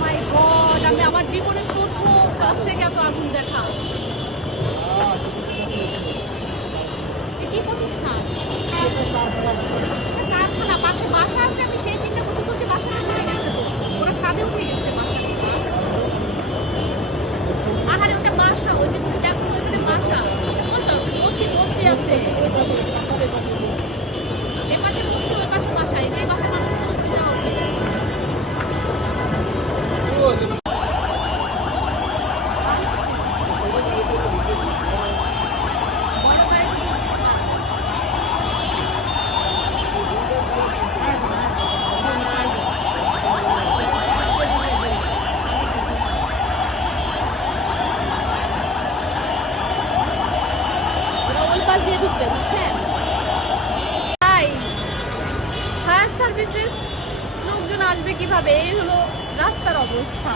মাই গড, আমি আমার জীবনে প্রথম কাছ থেকে এত আগুন দেখা। কি প্রতিষ্ঠান? কারখানা, পাশে বাসা আছে। আমি সেই চিন্তা করতে চলছি বাসাটা উঠে গেছে, তো ওরা ছাদে উঠে গেছে বাসা। আহারে ওটা বাসা, ওই যে তুমি দেখো ওইখানে বাসা, বস্তি বস্তি আছে। এ পাশে বস্তি, ওই পাশে বাসা। এই যে বাসার মানুষ বস্তি দেওয়া উচিত। দিয়ে ঢুকবে, বুঝছেন? তাই ফায়ার সার্ভিসের লোকজন আসবে কিভাবে? এই হলো রাস্তার অবস্থা।